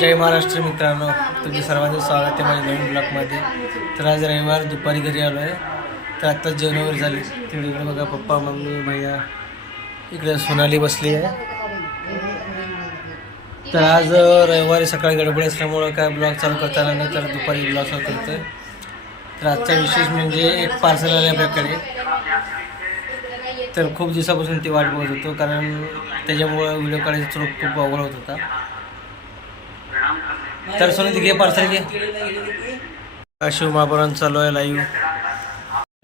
जय महाराष्ट्र मित्रांनो तुमचे सर्वांचं स्वागत आहे माझ्या नवीन ब्लॉकमध्ये तर आज रविवार दुपारी घरी आलो आहे. तर आत्ताच जेवण वगैरे झाली. तिकडे इकडे बघा पप्पा मम्मी भैया इकडे सोनाली बसली आहे. तर आज रविवारी सकाळी गडबड असल्यामुळं काय ब्लॉग चालू करता आला नाही तर दुपारी ब्लॉग चालू करतोय. तर आजचा विशेष म्हणजे एक पार्सल आलं आपल्याकडे तर खूप दिवसापासून ती वाट बघत होतो कारण त्याच्यामुळं व्हिडिओ काढायचा थोडं खूप अवघड होत होता. तर सोनी घे पार्सल घे. शिव महापुराण चालू आहे लाईव्ह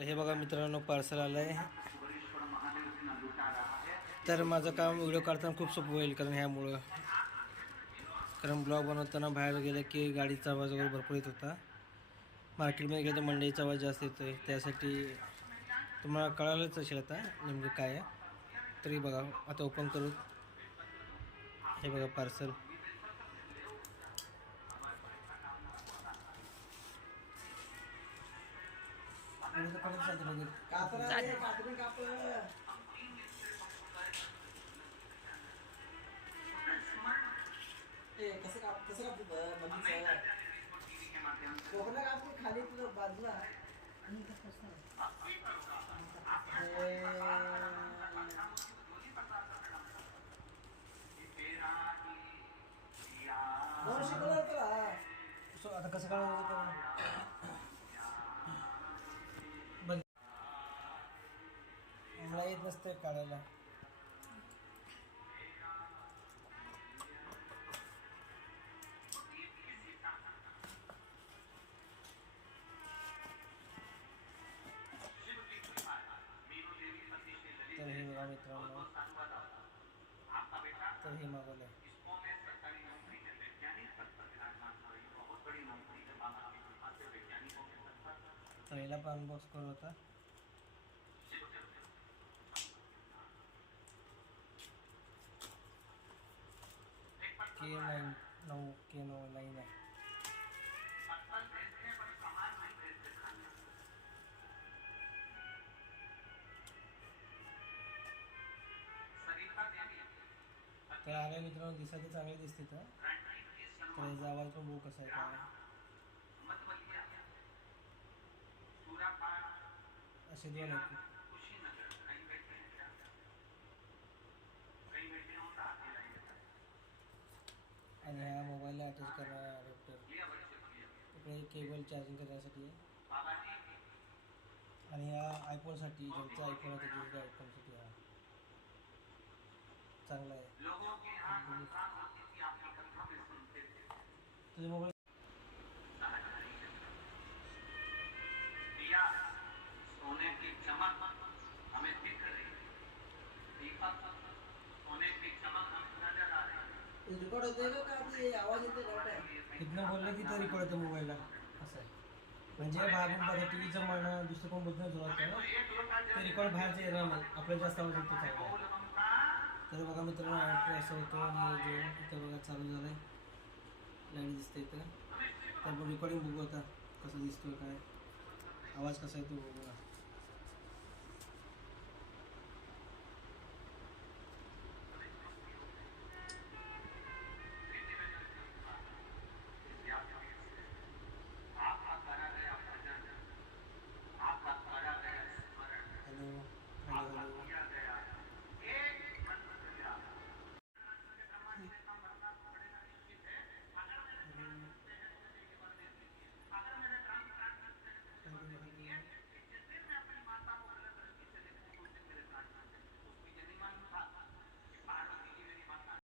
हे बघा मित्रांनो पार्सल आलं आहे तर माझं काम व्हिडिओ काढताना खूप सोपं होईल कारण ह्यामुळं. कारण ब्लॉग बनवताना बाहेर गेलं की गाडीचा आवाज वगैरे भरपूर येत होता. मार्केटमध्ये गेलं तर मंडईचा आवाज जास्त येतो आहे त्यासाठी तुम्हाला कळालंच असेल आता नेमकं काय आहे. तरी बघा आता ओपन करू. हे बघा parcel सो आता कसं काढायचं मला काढायला. तर हे बघा मित्रांनो. तर हे मागवलं. तर याला पण अनबॉक्स करू आता. के नाईन नऊ के नऊ नाईन आहे तर आल्या मित्रांनो दिसायला चांगले दिसते तर तर याचा आवाज पण बघू कसा आहे काय असे दोन आहेत. आणि ह्या मोबाईलला अटॅच करणारा अडॅप्टर इकडे केबल चार्जिंग करण्यासाठी आहे आणि ह्या आयफोनसाठी ज्यांचा आयफोन आहे त्याच्या आयफोनसाठी हा चांगला आहे तुझा मोबाईल सोने की चमक हमें दिख रही दीपक सोने की चमक हमें नज़र आ रही रेकॉर्ड ते आवाज येतो इथनं बोललं की तरी रेकॉर्ड मोबाईलला. असं आहे. म्हणजे बाहेरून बघा टी व्हीचं म्हणणं दुसरं कोण बघणं जोरात आहे ते रेकॉर्ड बाहेरचं येणार नाही. आपल्याला जास्त आवाज येतो चांगला. तर बघा मित्रांनो आयट्री असं होतं आणि जे इथं बघा चालू झालं आहे लाइट दिसते इथं. तर रेकॉर्डिंग बघू आता कसं दिसतोय काय. आवाज कसा येतो बघू